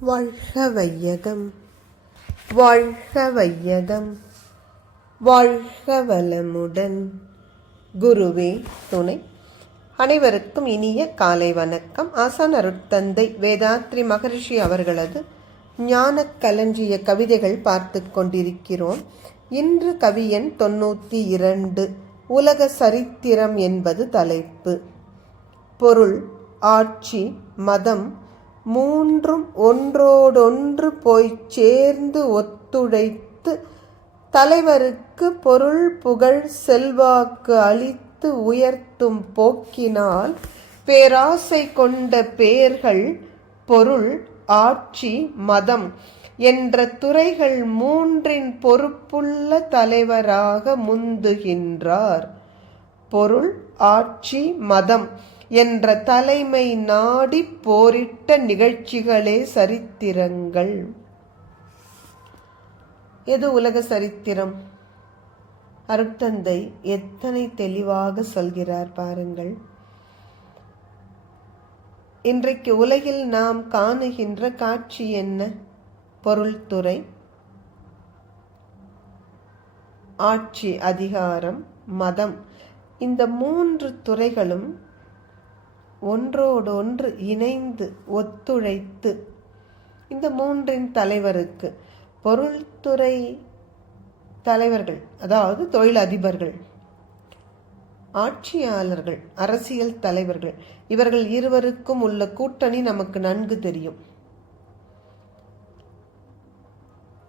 வாழ்க வையகம் வாழ்க வையகம் வாழ்க வளமுடன் குருவே துணை. அனைவருக்கும் இனிய காலை வணக்கம். ஆசான் அருட்தந்தை வேதாத்ரி மகரிஷி அவர்களது ஞான கலஞ்சிய கவிதைகள் பார்த்து கொண்டிருக்கிறோம். இன்று கவியன் தொண்ணூற்றி இரண்டு உலக சரித்திரம் என்பது தலைப்பு. பொருள் ஆட்சி மதம் மூன்றும் ஒன்றோடொன்று போய்ச் சேர்ந்து ஒத்துழைத்து தலைவருக்கு பொருள் புகழ் செல்வாக்கு அளித்து உயர்த்தும் போக்கினால் பேராசை கொண்ட பேர்கள் பொருள் ஆட்சி மதம் என்ற துறைகள் மூன்றின் பொறுப்புள்ள தலைவராக முந்துகின்றார். பொருள் ஆட்சி மதம் என்ற தலைமை நாடி போரிட்ட நிகழ்ச்சிகளே சரித்திரங்கள். எது உலக சரித்திரம்? அருட்தந்தை எத்தனை தெளிவாக சொல்கிறார் பாருங்கள். இன்றைக்கு உலகில் நாம் காணுகின்ற காட்சி என்ன? பொருள்துறை ஆட்சி அதிகாரம் மதம். இந்த மூன்று துறைகளும் ஒன்றோடொன்று இணைந்து ஒத்துழைத்து. இந்த மூன்றின் தலைவருக்கு பொருள்துறை தலைவர்கள் அதாவது தொழிலதிபர்கள் ஆட்சியாளர்கள் அரசியல் தலைவர்கள் இவர்கள் இருவருக்கும் உள்ள கூட்டணி நமக்கு நன்கு தெரியும்.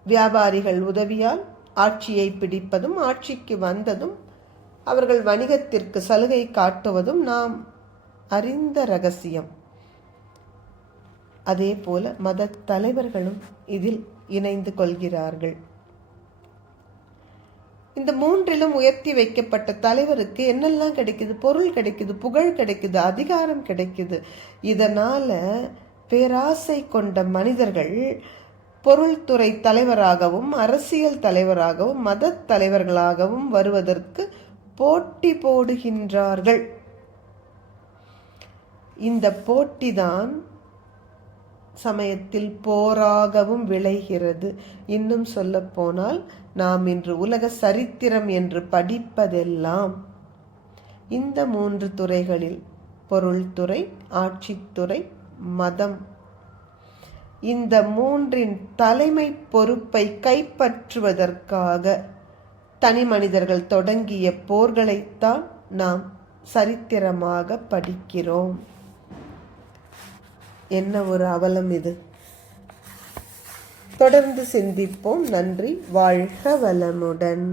வியாபாரிகள் உதவியால் ஆட்சியை பிடிப்பதும் ஆட்சிக்கு வந்ததும் அவர்கள் வணிகத்திற்கு சலுகை காட்டுவதும் நாம் அறிந்த ரகசியம். அதே போல மத தலைவர்களும் இதில் இணைந்து கொள்கிறார்கள். இந்த மூன்றிலும் உயர்த்தி வைக்கப்பட்ட தலைவருக்கு என்னெல்லாம் கிடைக்குது? பொருள் கிடைக்குது புகழ் கிடைக்குது அதிகாரம் கிடைக்குது. இதனால பேராசை கொண்ட மனிதர்கள் பொருள்துறை தலைவராகவும் அரசியல் தலைவராகவும் மத தலைவர்களாகவும் வருவதற்கு போட்டி போடுகின்றார்கள். இந்த போட்டிதான் சமயத்தில் போராகவும் விளைகிறது. இன்னும் சொல்ல போனால் நாம் இன்று உலக சரித்திரம் என்று படிப்பதெல்லாம் இந்த மூன்று துறைகளில் பொருள்துறை ஆட்சித்துறை மதம். இந்த மூன்றின் தலைமை பொறுப்பை கைப்பற்றுவதற்காக தனி மனிதர்கள் தொடங்கிய போர்களைத்தான் நாம் சரித்திரமாக படிக்கிறோம். என்ன ஒரு அவலம் இது? தொடர்ந்து சிந்திப்போம். நன்றி. வாழ்க வளமுடன்.